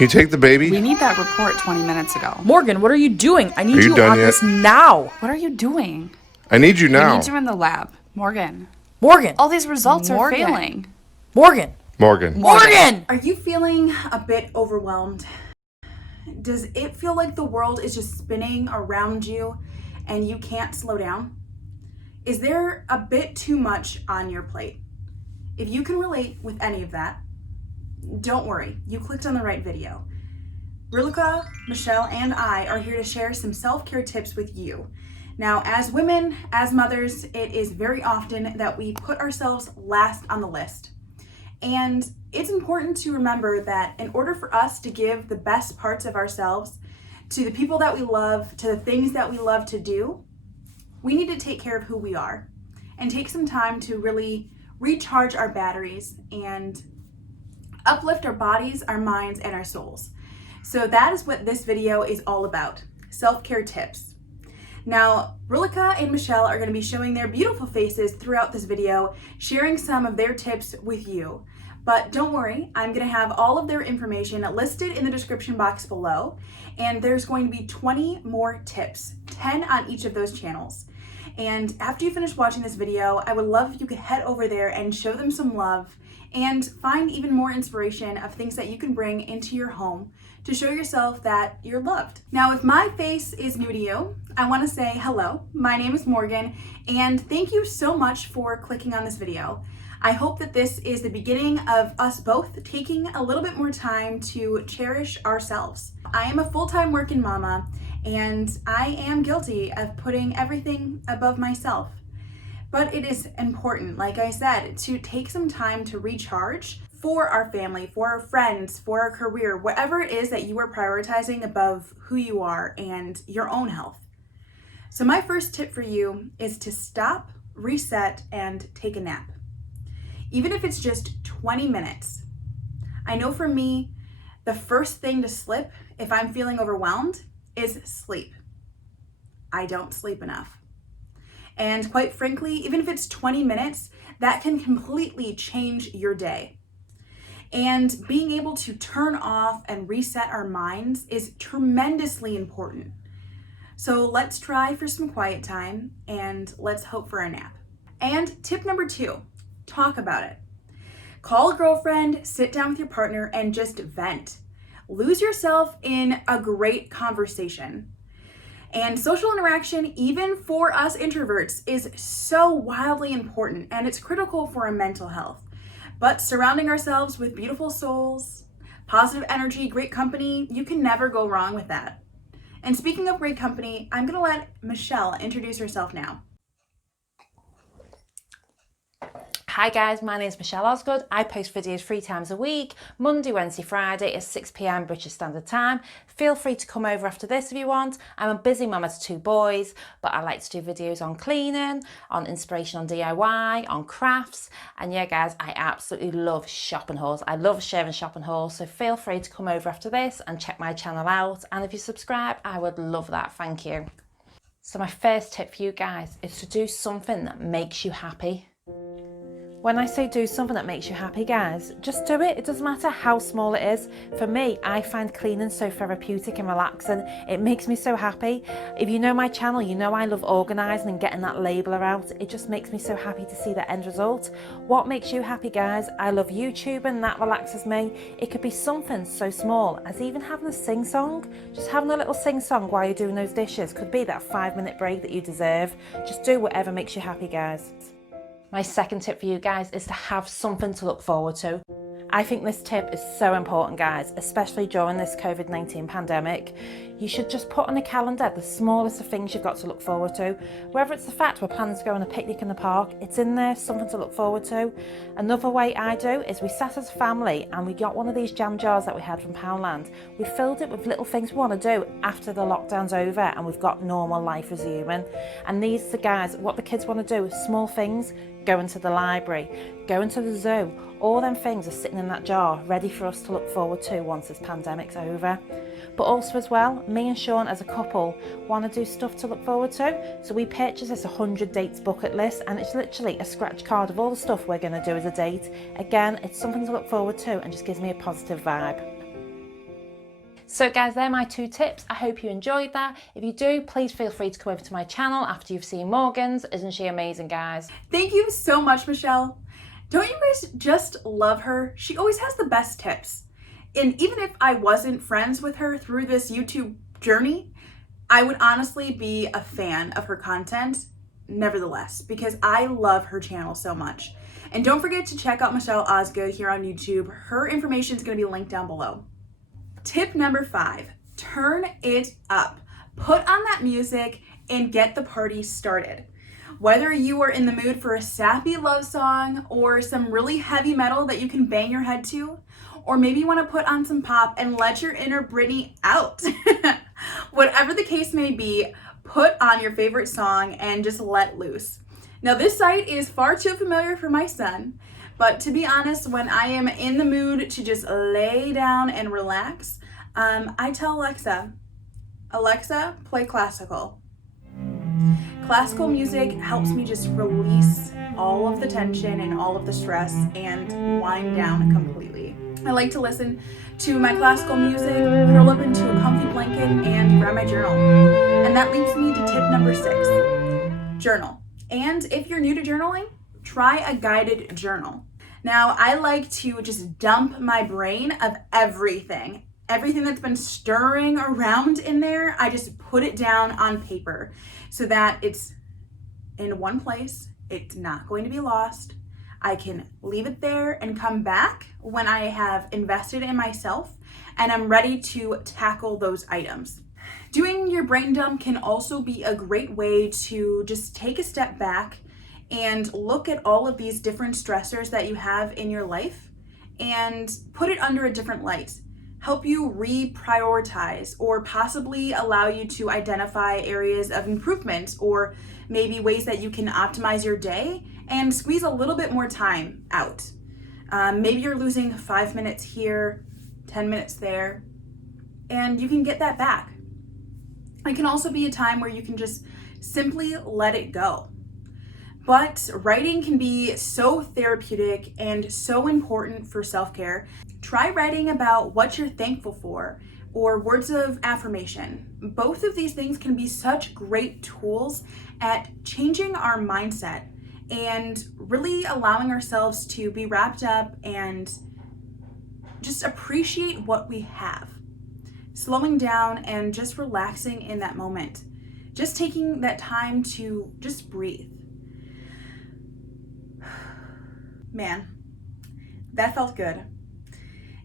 Can you take the baby? We need that report 20 minutes ago. Morgan, what are you doing? I need Are you you done on yet? this now. What are you doing? I need you We now. need you in the lab. Morgan. Morgan. All these results are Morgan. failing. Morgan. Morgan. Morgan. Are you feeling a bit overwhelmed? Does it feel like the world is just spinning around you and you can't slow down? Is there a bit too much on your plate? If you can relate with any of that, don't worry, you clicked on the right video. Rilka, Michelle, and I are here to share some self-care tips with you. Now, as women, as mothers, it is very often that we put ourselves last on the list. And it's important to remember that in order for us to give the best parts of ourselves to the people that we love, to the things that we love to do, we need to take care of who we are and take some time to really recharge our batteries and uplift our bodies, our minds, and our souls. So that is what this video is all about, self-care tips. Now, Rilka and Michelle are going to be showing their beautiful faces throughout this video, sharing some of their tips with you. But don't worry, I'm going to have all of their information listed in the description box below, and there's going to be 20 more tips, 10 on each of those channels. And after you finish watching this video, I would love if you could head over there and show them some love and find even more inspiration of things that you can bring into your home to show yourself that you're loved. Now, if my face is new to you, I want to say hello. My name is Morgan, and thank you so much for clicking on this video. I hope that this is the beginning of us both taking a little bit more time to cherish ourselves. I am a full-time working mama, and I am guilty of putting everything above myself. But it is important, like I said, to take some time to recharge for our family, for our friends, for our career, whatever it is that you are prioritizing above who you are and your own health. So my first tip for you is to stop, reset, and take a nap. Even if it's just 20 minutes. I know for me, the first thing to slip if I'm feeling overwhelmed is sleep. I don't sleep enough. And quite frankly, even if it's 20 minutes, that can completely change your day. And being able to turn off and reset our minds is tremendously important. So let's try for some quiet time and let's hope for a nap. And tip number 2, talk about it. Call a girlfriend, sit down with your partner, and just vent. Lose yourself in a great conversation. And social interaction, even for us introverts, is so wildly important, and it's critical for our mental health. But surrounding ourselves with beautiful souls, positive energy, great company, you can never go wrong with that. And speaking of great company, I'm gonna let Michelle introduce herself now. Hi guys, my name is MichelleOsgood. I post videos 3 times a week, Monday, Wednesday, Friday at 6 PM British Standard Time. Feel free to come over after this if you want. I'm a busy mama to 2 boys, but I like to do videos on cleaning, on inspiration on DIY, on crafts. And yeah guys, I absolutely love shopping hauls. I love sharing shopping hauls, so feel free to come over after this and check my channel out. And if you subscribe, I would love that, thank you. So my first tip for you guys is to do something that makes you happy. When I say do something that makes you happy, guys, just do it. It doesn't matter how small it is. For me, I find cleaning so therapeutic and relaxing. It makes me so happy. If you know my channel, you know I love organising and getting that labeler out. It just makes me so happy to see the end result. What makes you happy, guys? I love YouTubing, that relaxes me. It could be something so small as even having a sing-song. Just having a little sing-song while you're doing those dishes could be that 5-minute break that you deserve. Just do whatever makes you happy, guys. My second tip for you guys is to have something to look forward to. I think this tip is so important, guys, especially during this COVID-19 pandemic. You should just put on a calendar the smallest of things you've got to look forward to. Whether it's the fact we're planning to go on a picnic in the park, it's in there, something to look forward to. Another way I do is we sat as a family and we got one of these jam jars that we had from Poundland. We filled it with little things we want to do after the lockdown's over and we've got normal life resuming. And these are, guys, what the kids want to do, small things. Going to the library, going to the zoo, all them things are sitting in that jar ready for us to look forward to once this pandemic's over. But also as well, me and Sean as a couple want to do stuff to look forward to, so we purchased this 100 dates bucket list and it's literally a scratch card of all the stuff we're going to do as a date. Again, it's something to look forward to and just gives me a positive vibe. So guys, they're my 2 tips. I hope you enjoyed that. If you do, please feel free to come over to my channel after you've seen Morgan's. Isn't she amazing, guys? Thank you so much, Michelle. Don't you guys just love her? She always has the best tips. And even if I wasn't friends with her through this YouTube journey, I would honestly be a fan of her content nevertheless, because I love her channel so much. And don't forget to check out MichelleOsgood here on YouTube. Her information is going to be linked down below. Tip number 5, turn it up. Put on that music and get the party started. Whether you are in the mood for a sappy love song or some really heavy metal that you can bang your head to, or maybe you want to put on some pop and let your inner Britney out. Whatever the case may be, put on your favorite song and just let loose. Now this site is far too familiar for my son, but to be honest, when I am in the mood to just lay down and relax, I tell Alexa, play classical. Classical music helps me just release all of the tension and all of the stress and wind down completely. I like to listen to my classical music, curl up into a comfy blanket, and grab my journal. And that leads me to tip number 6, journal. And if you're new to journaling, try a guided journal. Now, I like to just dump my brain of everything that's been stirring around in there. I just put it down on paper so that it's in one place. It's not going to be lost. I can leave it there and come back when I have invested in myself and I'm ready to tackle those items. Doing your brain dump can also be a great way to just take a step back and look at all of these different stressors that you have in your life and put it under a different light. Help you reprioritize or possibly allow you to identify areas of improvement or maybe ways that you can optimize your day and squeeze a little bit more time out. Maybe you're losing 5 minutes here, 10 minutes there, and you can get that back. It can also be a time where you can just simply let it go. But writing can be so therapeutic and so important for self-care. Try writing about what you're thankful for or words of affirmation. Both of these things can be such great tools at changing our mindset and really allowing ourselves to be wrapped up and just appreciate what we have. Slowing down and just relaxing in that moment. Just taking that time to just breathe. Man, that felt good.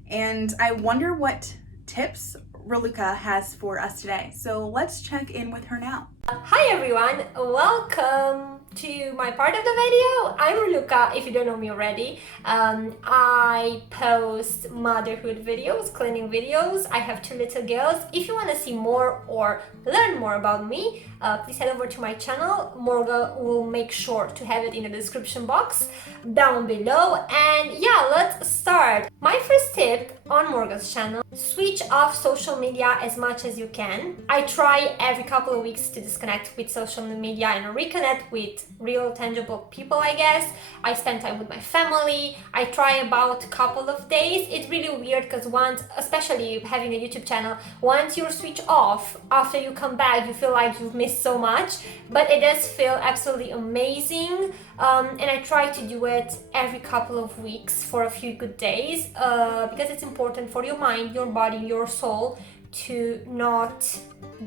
And I wonder what tips Raluca has for us today. So let's check in with her now. Hi everyone, welcome to my part of the video. I'm Raluca, if you don't know me already. I post motherhood videos, cleaning videos. I have 2 little girls. If you want to see more or learn more about me, please head over to my channel. Morgan will make sure to have it in the description box down below. And yeah, let's start. My first tip on Morgan's channel: switch off social media as much as you can. I try every couple of weeks to disconnect with social media and reconnect with real tangible people, I guess. I spend time with my family. I try about a couple of days. It's really weird because once, especially having a YouTube channel, once you switch off, after you come back, you feel like you've missed so much, but it does feel absolutely amazing. And I try to do it every couple of weeks for a few good days because it's important for your mind, your body, your soul to not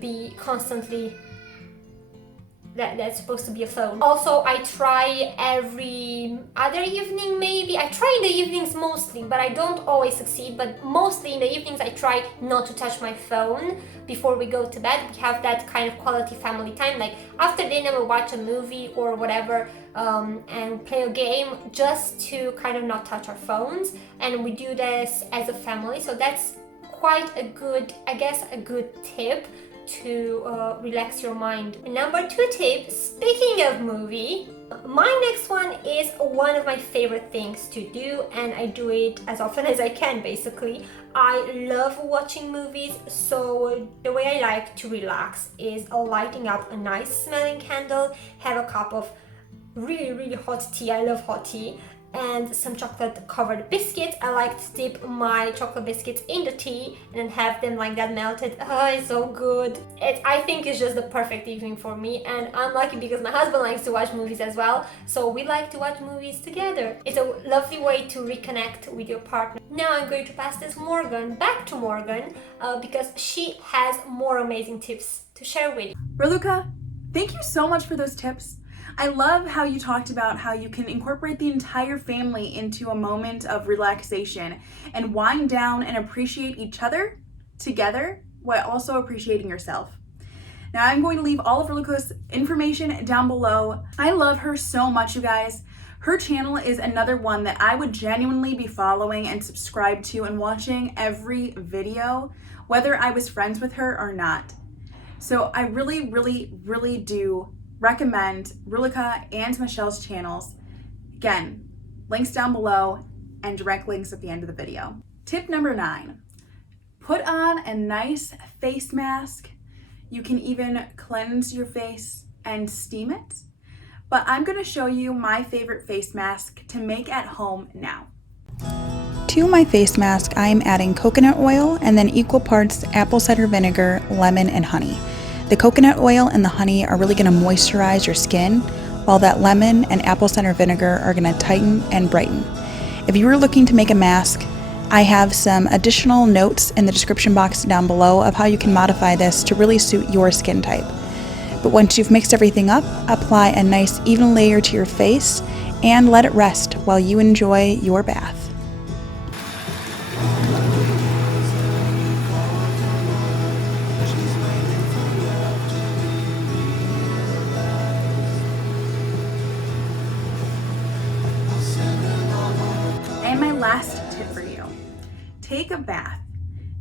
be constantly that's supposed to be a phone. Also, I try every other evening, maybe. I try in the evenings mostly, but I don't always succeed. But mostly in the evenings, I try not to touch my phone before we go to bed. We have that kind of quality family time. Like after dinner, we watch a movie or whatever and play a game just to kind of not touch our phones. And we do this as a family. So that's quite a good, I guess, a good tip to relax your mind. Number 2 tip, speaking of movie, my next one is one of my favorite things to do, and I do it as often as I can basically. I love watching movies, so the way I like to relax is lighting up a nice smelling candle, have a cup of really hot tea. I love hot tea. and some chocolate covered biscuits. I like to dip my chocolate biscuits in the tea and then have them like that melted. Oh, it's so good. I think it's just the perfect evening for me, and I'm lucky because my husband likes to watch movies as well, so we like to watch movies together. It's a lovely way to reconnect with your partner. Now I'm going to pass this back to Morgan because she has more amazing tips to share with you. Raluca, thank you so much for those tips. I love how you talked about how you can incorporate the entire family into a moment of relaxation and wind down and appreciate each other together while also appreciating yourself. Now I'm going to leave all of Raluca's information down below. I love her so much, you guys. Her channel is another one that I would genuinely be following and subscribe to and watching every video, whether I was friends with her or not. So I really, really, really do recommend Raluca and Michelle's channels. Again, links down below and direct links at the end of the video. Tip number 9, put on a nice face mask. You can even cleanse your face and steam it, but I'm gonna show you my favorite face mask to make at home now. To my face mask, I am adding coconut oil and then equal parts apple cider vinegar, lemon, and honey. The coconut oil and the honey are really going to moisturize your skin, while that lemon and apple cider vinegar are going to tighten and brighten. If you were looking to make a mask, I have some additional notes in the description box down below of how you can modify this to really suit your skin type. But once you've mixed everything up, apply a nice even layer to your face and let it rest while you enjoy your bath. And my last tip for you, take a bath.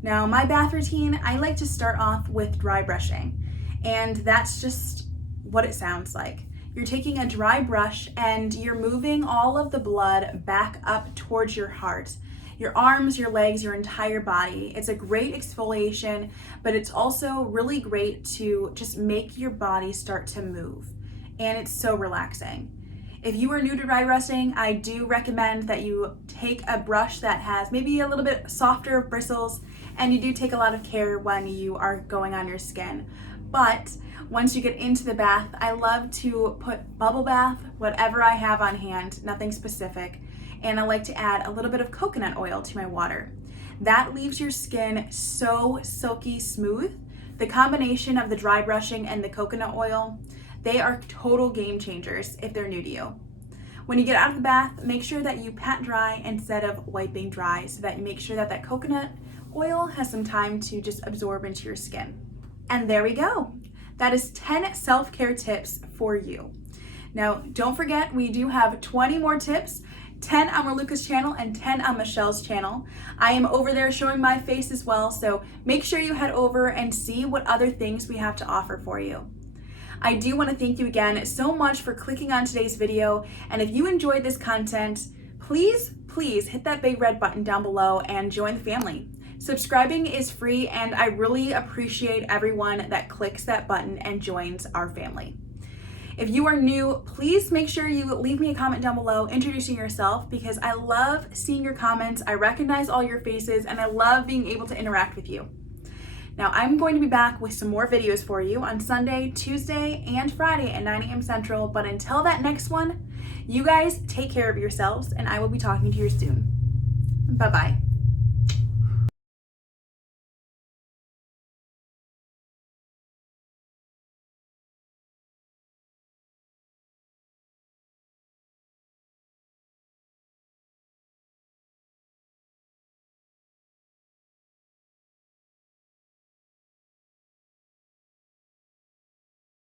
Now my bath routine, I like to start off with dry brushing, and that's just what it sounds like. You're taking a dry brush and you're moving all of the blood back up towards your heart, your arms, your legs, your entire body. It's a great exfoliation, but it's also really great to just make your body start to move, and it's so relaxing. If you are new to dry brushing, I do recommend that you take a brush that has maybe a little bit softer bristles, and you do take a lot of care when you are going on your skin. But once you get into the bath, I love to put bubble bath, whatever I have on hand, nothing specific, and I like to add a little bit of coconut oil to my water. That leaves your skin so silky smooth. The combination of the dry brushing and the coconut oil, they are total game changers if they're new to you. When you get out of the bath, make sure that you pat dry instead of wiping dry so that you make sure that that coconut oil has some time to just absorb into your skin. And there we go. That is 10 self-care tips for you. Now, don't forget, we do have 20 more tips, 10 on Raluca's channel and 10 on Michelle's channel. I am over there showing my face as well, so make sure you head over and see what other things we have to offer for you. I do want to thank you again so much for clicking on today's video, and if you enjoyed this content, please hit that big red button down below and join the family. Subscribing is free, and I really appreciate everyone that clicks that button and joins our family. If you are new, please make sure you leave me a comment down below introducing yourself, because I love seeing your comments. I recognize all your faces, and I love being able to interact with you. Now, I'm going to be back with some more videos for you on Sunday, Tuesday, and Friday at 9 a.m. Central. But until that next one, you guys take care of yourselves, and I will be talking to you soon. Bye-bye.